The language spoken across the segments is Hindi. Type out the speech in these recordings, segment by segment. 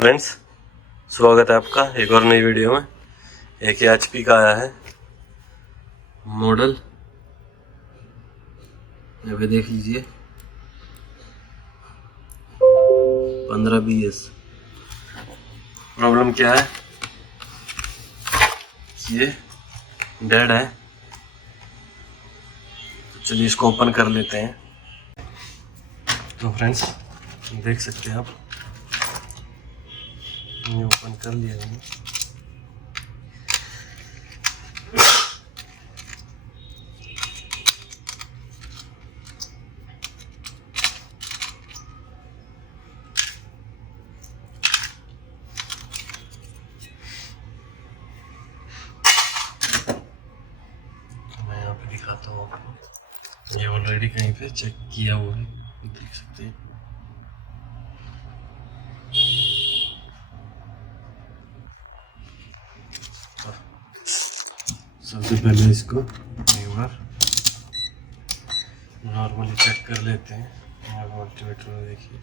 फ्रेंड्स, स्वागत है आपका एक और नई वीडियो में। एक HP का आया है मॉडल, यहाँ पे देख लीजिए 15BS। प्रॉब्लम क्या है, ये डेड है। तो चलिए इसको ओपन कर लेते हैं। तो फ्रेंड्स देख सकते हैं आप, ये ओपन कर लिया मैंने। मैं यहाँ पे दिखाता हूँ आपको, ये ऑलरेडी कहीं पे चेक किया हुआ है, देख सकते हैं। सबसे पहले इसको एक बार नॉर्मली चेक कर लेते हैं। मल्टीमीटर में देखिए,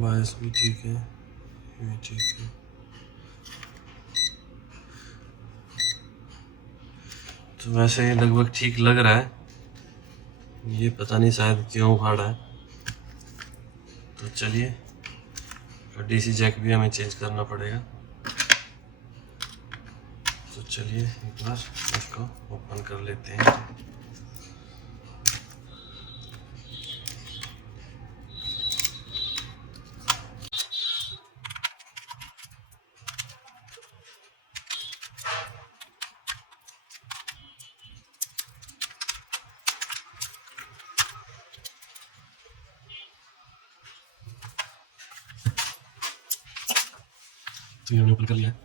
बायस भी ठीक है, ये ठीक है। तो वैसे ये लगभग ठीक लग रहा है, ये पता नहीं शायद क्यों उखाड़ा है। तो चलिए, DC जैक भी हमें चेंज करना पड़ेगा। तो चलिए एक बार इसको ओपन कर लेते हैं। तो ये हमने ओपन कर लिया है।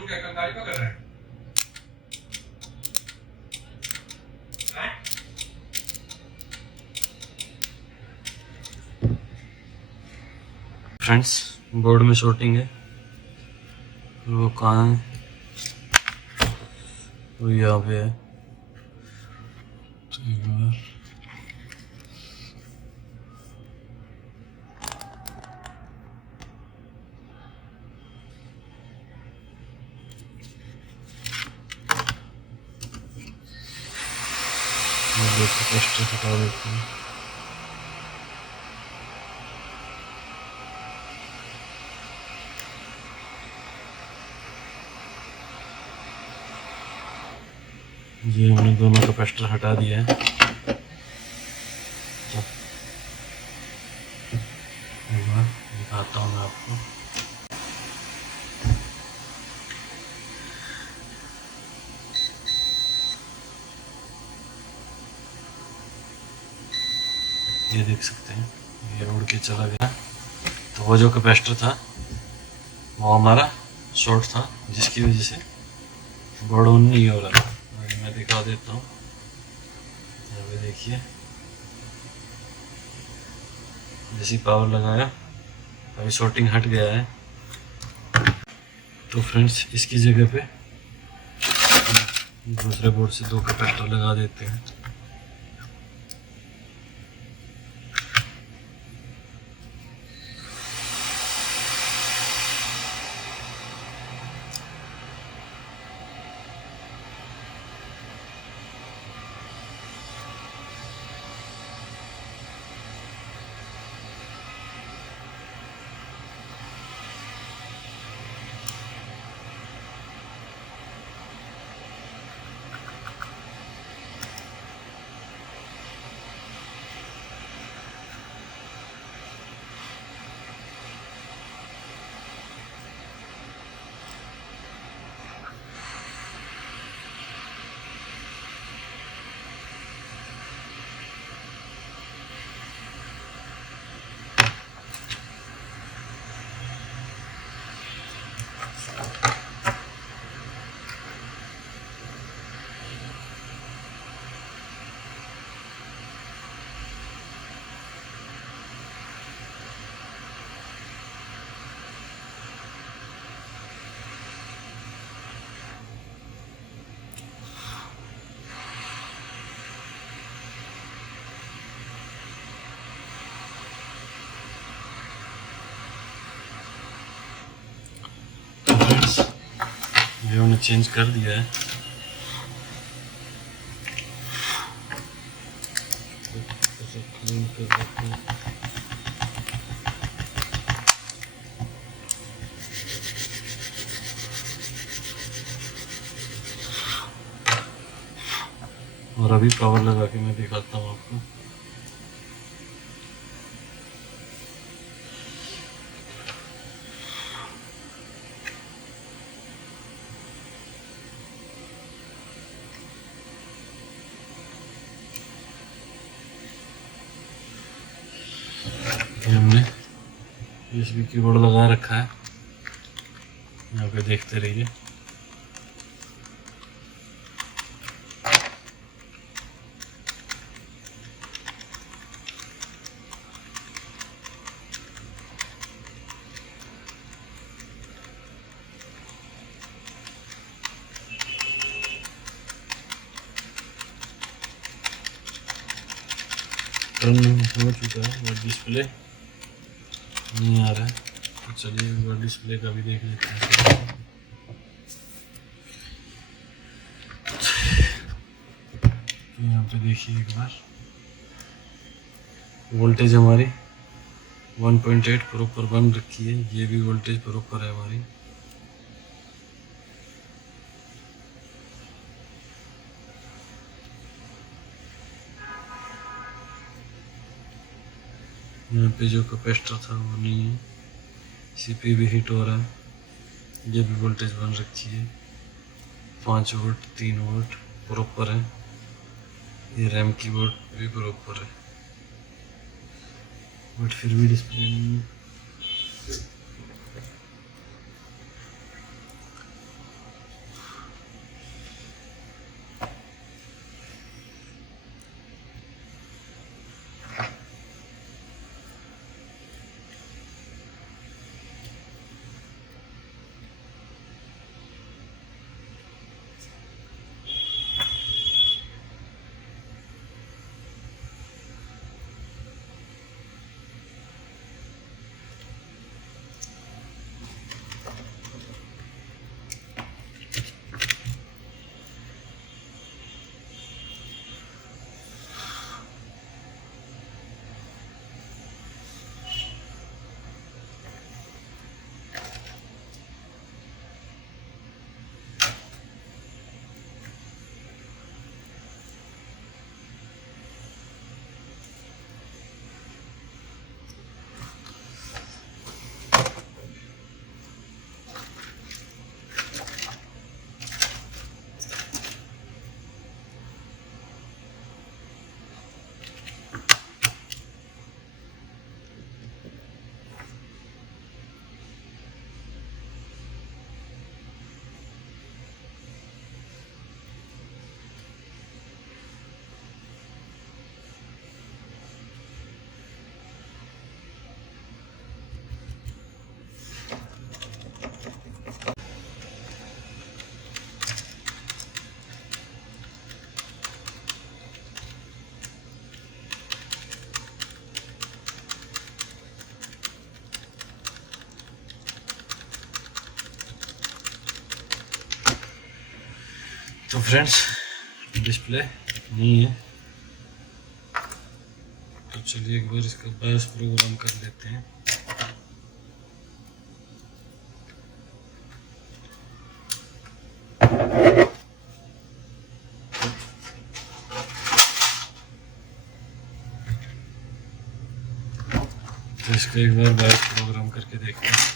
क्या कंगाली को कर रहा है? फ्रेंड्स, बोर्ड में शॉर्टिंग है, वो कहाँ है? वो यहाँ पे है। तो कैपेसिटर हटा देते हैं। ये हमने दोनों कैपेसिटर हटा दिया है। दिखाता हूँ मैं आपको। ये देख सकते हैं, ये उड़ के चला गया। तो वो जो कैपेसिटर था वो हमारा शॉर्ट था, जिसकी वजह से बोर्ड ऑन नहीं हो रहा था। मैं दिखा देता हूँ, यहाँ पे देखिए, जैसी पावर लगाया अभी शॉर्टिंग हट गया है। तो फ्रेंड्स, इसकी जगह पे दूसरे बोर्ड से 2 कैपेसिटर लगा देते हैं। ये हमने चेंज कर दिया है। क्लीन कर देते हैं। और अभी पावर लगा के मैं दिखाता हूँ आपको। ये हमने यूएसबी कीबोर्ड लगा रखा है, यहाँ पे देखते रहिए। टर्न हो चुका है, बट डिस्प्ले नहीं आ रहा है, तो चलिए एक बार डिस्प्ले का भी देख लेते हैं। तो यहाँ पे देखिए एक बार, वोल्टेज हमारी 1.8 प्रॉपर बन रखी है, ये भी वोल्टेज प्रॉपर है हमारी। यहाँ पे जो कैपेसिटर था वो नहीं है, सीपी भी हीट हो रहा है, ये भी वोल्टेज बन रखी है, 5 वोल्ट 3 वोल्ट प्रॉपर है। ये रैम कीबोर्ड भी प्रॉपर है, बट फिर भी डिस्प्ले नहीं है। तो फ्रेंड्स डिस्प्ले नहीं है, तो चलिए एक बार इसका बायोस प्रोग्राम कर लेते हैं। तो इसका एक बार बायोस प्रोग्राम करके देखते हैं।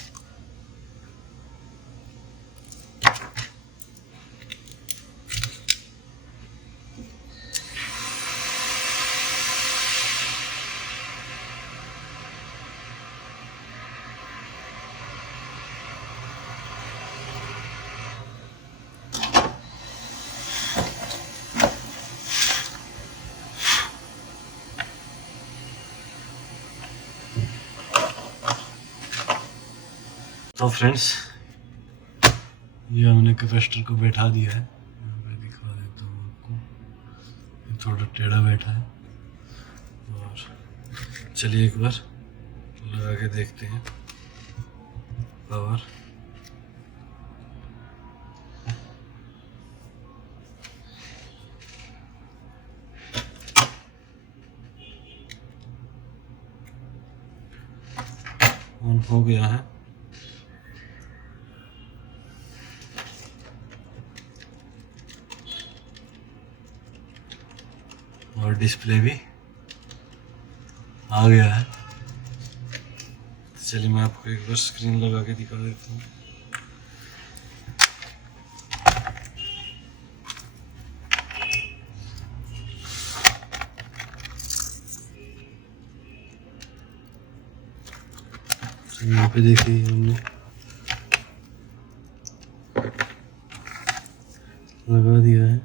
तो फ्रेंड्स ये हमने कैपेसिटर को बैठा दिया है, यहाँ पे दिखा देता हूँ आपको, ये थोड़ा टेढ़ा बैठा है। और चलिए एक बार लगा के देखते हैं पावर। ऑन हो गया है। और डिस्प्ले भी आ गया है। चलिए मैं आपको एक बार स्क्रीन लगा के दिखा देता हूँ। यहाँ पे देखिए हमने लगा दिया है।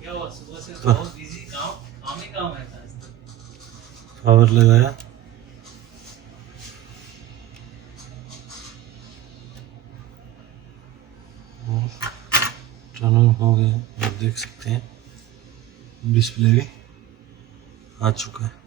क्या हुआ सुबह से बहुत बिजी काम ही काम है आज तो। पावर लगाया, टर्न ऑन हो गया। आप देख सकते हैं डिस्प्ले भी आ चुका है।